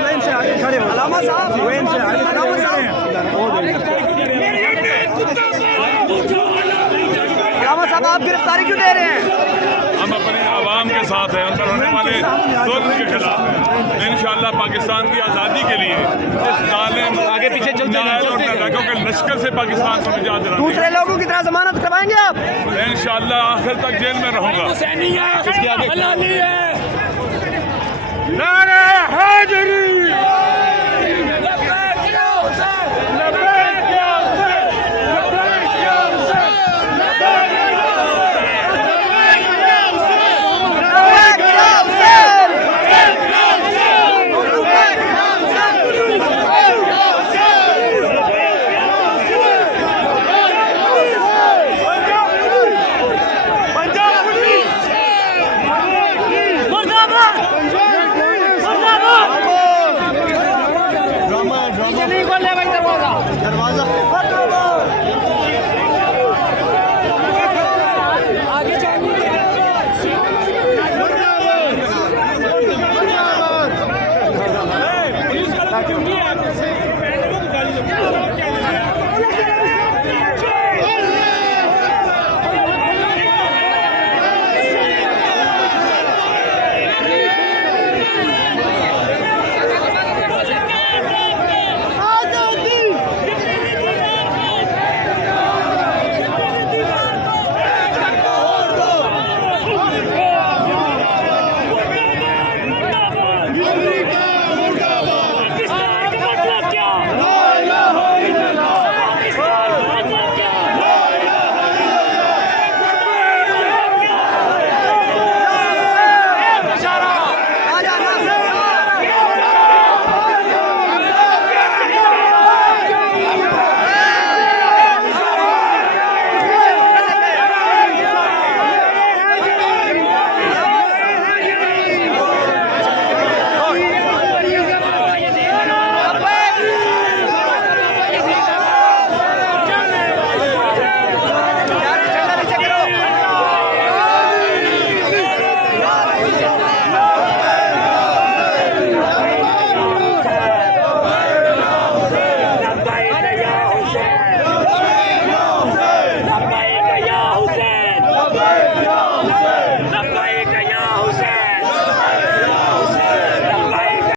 Line से आगे खड़े हो, अलामा साहब लाइन से आगे अलामा साहब आप गिरफ्तारी क्यों दे रहे हैं? हम अपने आवाम के साथ हैं, उन पर होने वाले जुल्म के खिलाफ हैं। इंशाअल्लाह पाकिस्तान की आज़ादी के लिए इस जालिम आगे पीछे चलते हैं के लश्कर से पाकिस्तान को निजात दिलानी। दूसरे लोगों की तरह जमानत करवाएंगे आप? इंशाअल्लाह आखिर तक जेल में रहूंगा। इसके आगे